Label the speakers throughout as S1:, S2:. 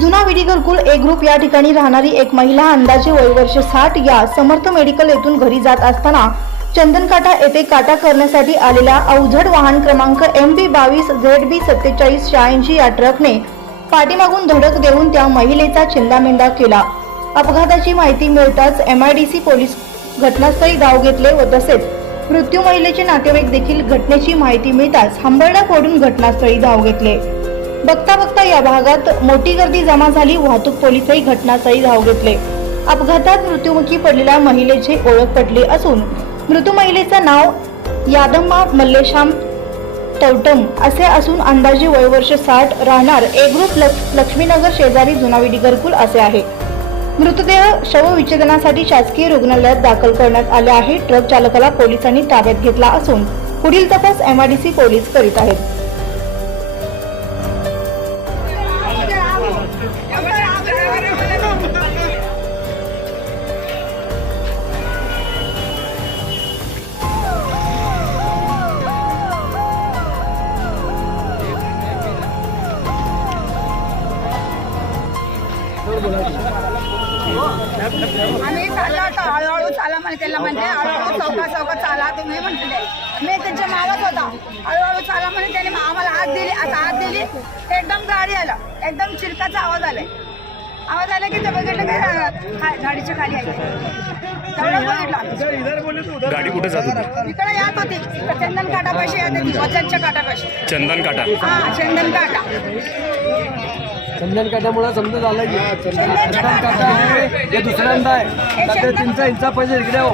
S1: जुना विडीगरकुल ए ग्रुप या ठिकाणी राहणारी एक महिला अंदाजे वय वर्ष साठ या समर्थ मेडिकल येथून घरी जात असताना चंदनकाटा येथे काटा करण्यासाठी आलेल्या अवजड वाहन क्रमांक एम बी बावीस झेड बी सत्तेचाळीस शहाऐंशी या ट्रकने पाठीमागून धडक देऊन त्या महिलेचा चिंदामेंदा केला. अपघाताची माहिती मिळताच M I D C police घटनास्थळी धाव घेतले व तसेच मृत्यू महिलेचे नातेवाईक देखील घटनेची माहिती मिळताच हंबरडा फोडून घटनास्थळी धाव घेतले. बघता बघता या भागात मोठी गर्दी जमा झाली. वाहतूक पोलीसही घटनास्थळी धाव घेतले. अपघातात मृत्युमुखी पडलेल्या महिलेची ओळख पटली असून मृत्यू महिलेचं नाव यादम्मा मल्लेशाम तवटम असे असून अंदाजे वय वर्ष साठ राहणार ए ग्रुप लक्ष- लक्ष्मीनगर शेजारी जुनाविडी घरकुल असे आहे. मृतदेह शवविच्छेदनासाठी शासकीय रुग्णालयात दाखल करण्यात आले आहे. ट्रक चालकाला पोलिसांनी ताब्यात घेतला असून पुढील तपास एमआरडीसी पोलीस करीत आहेत.
S2: आम्ही चाललो होतो हळूहळू चाला म्हणे त्याला म्हणजे हळूहळू चौका चौका चाला तुम्ही म्हटले. मी त्यांच्या मागत होता. हळूहळू चाला म्हणे त्याने आम्हाला हात दिली आता हात दिली एकदम गाडी आलं. एकदम चिरकाचा आवाज आलाय. आवाज आला की ते बघितलं काय गाडीच्या खाली आहे.
S3: गाडी कुठे जात होती?
S2: इकडे यात होती. चंदन काटा पैसे येत होती वजनच्या
S3: चंदन काटा
S2: हा चंदन काटा
S4: चंदन काट्यामुळे समजा झालं की चंदन काटा आहे हे दुसऱ्यांदा आहे. सध्या त्यांचा इंचा पैसे इकडे हो.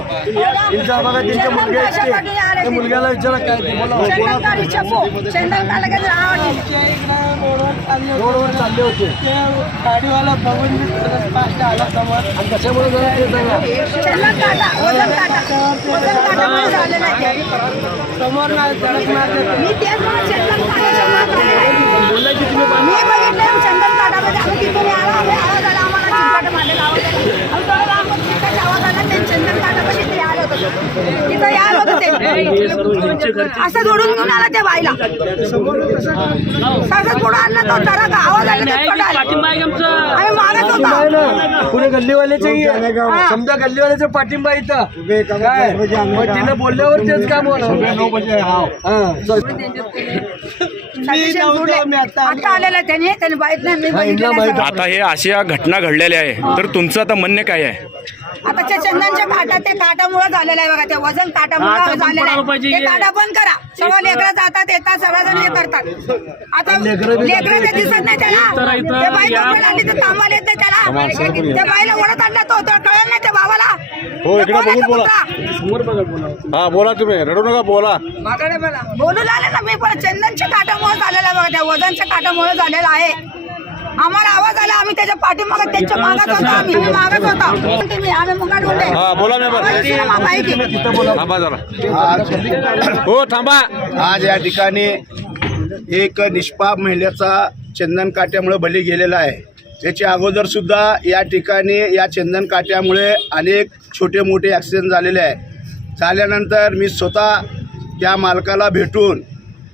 S4: इंचा बघा त्यांच्या मुलगा त्या मुलग्याला विचारा काय ते. बोला. रोडवर चालले होते. गाडीवाला बघून आला समोर. आणि कशामुळे झालं ते सांगा.
S2: ते.
S4: समोर नाही
S2: मी तेच म्हणून चंदन काटाच्या मागे आलेलं आहे.
S4: बोलला की तुम्ही
S2: मी बघितलं चंदन काटामध्ये आम्ही तिथून आलो आम्ही आवाज आला आम्हाला चिंकाट मारलेला आवाज आला आम्ही थोडं लांब चिंकाट आवाज आला ते चंदन काटापाशी ते आले होते. तिथं यायला होतं ते. असं जोडून घेऊन आला त्या बाईला. सगळं पुढं आणलं तो जरा का आवाज आला. आम्ही मागत होतो.
S4: पुढे गल्लीवाल्याचे समजा गल्लीवाल्याचा पाठिंबा इथं. काय? तिनं बोलल्यावर तेच काम
S2: आता आलेला त्याने त्याने बाईक नाही मी बघितलेलं आहे.
S3: आता हे अशा घटना घडलेल्या आहे. तर तुमचं आता म्हणणे काय आहे?
S2: आता त्या चंदनच्या काटा ते काटामुळे झालेलं आहे बघा ते वजन काटामुळे झालेलं आहे. ते काटा बंद करा. सगळं लेकरं जातात येतात सगळेजण हे करतात. आता लेकरं ते दिसत नाही त्याला. ते बाई नोकरी लागली तर कामाला येत नाही त्याला त्या बाईला ओढत आणला तो तर कळलं नाही त्या भावाला.
S5: हो, इकडे
S2: ते
S5: बघून बोला. हा बोला तुम्ही. रडू नका बोला.
S2: बोलू. लागले ना मी पण चंदनच्या काटामुळे झालेला आहे बघा त्या वजनच्या काटामुळे झालेला आहे. आम्हाला आवाज आला आम्ही त्याच्या पाठीमागत त्यांच्या मागत होतो आम्ही मागत होतो तुम्ही आम्ही मुगाट होते.
S5: हा बोला मी
S2: आवाज दिला मा माहिती.
S5: थांबा जरा. हो थांबा.
S6: आज या ठिकाणी एक निष्पाप महिलेचा चंदन काट्यामुळे बली गेलेला आहे. त्याच्या अगोदर सुद्धा या ठिकाणी या चंदन काट्यामुळे अनेक छोटे मोठे ॲक्सिडेंट झालेले आहे झाल्यानंतर मी स्वतः त्या मालकाला भेटून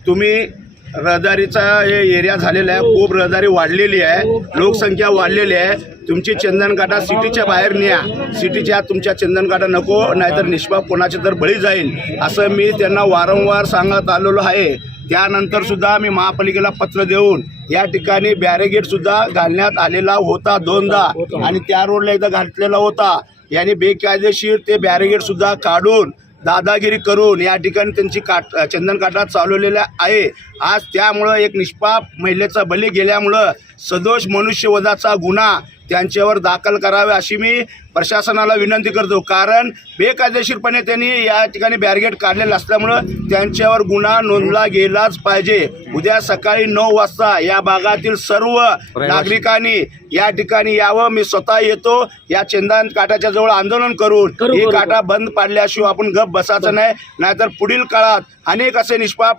S6: तुम्ही रहदारीचा हे एरिया झालेला आहे. खूप रहदारी वाढलेली आहे. लोकसंख्या वाढलेली आहे. तुमची चंदनकाटा सिटीच्या बाहेर न्या. सिटीच्या तुमच्या चंदनकाटा नको नाहीतर निष्पाप कोणाचे तर बळी जाईल. असं मी त्यांना वारंवार सांगत आलेलो आहे. त्यानंतर सुद्धा मी महापालिकेला पत्र देऊन या ठिकाणी बॅरिगेड सुद्धा घालण्यात आलेला होता दोनदा. आणि त्या रोडला एकदा घातलेला होता. यांनी बेकायदेशीर ते बॅरिगेड सुद्धा काढून दादागिरी करून या ठिकाणी त्यांची काट चंदनकाठा चालवलेल्या आहे. आज त्यामुळं एक निष्पाप महिलेचा बली गेल्यामुळं सदोष मनुष्यवधाचा गुन्हा त्यांच्यावर दाखल करावे अशी मी प्रशासनाला विनंती करतो. कारण बेकायदेशीरपणे त्यांनी या ठिकाणी बॅरिगेड काढलेलं असल्यामुळं त्यांच्यावर गुन्हा नोंदला गेलाच पाहिजे. उद्या सकाळी नऊ वाजता या भागातील सर्व नागरिकांनी या ठिकाणी यावं. मी स्वतः येतो या चंदन काटाच्या जवळ आंदोलन करून ही काटा बंद पाडल्याशिवाय आपण गप बसायचं नाही. नाहीतर पुढील काळात अनेक असे निष्पाप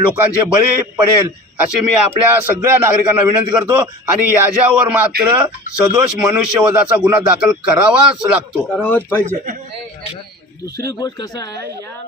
S6: लोकांचे बळी पडेल. अशी मी आपल्या सगळ्या नागरिकांना विनंती करतो आणि याच्यावर मात्र सदोष मनुष्यवधाचा गुन्हा दाखल करावाच लागतो.
S4: करावंच पाहिजे.
S7: दुसरी गोष्ट कसं आहे या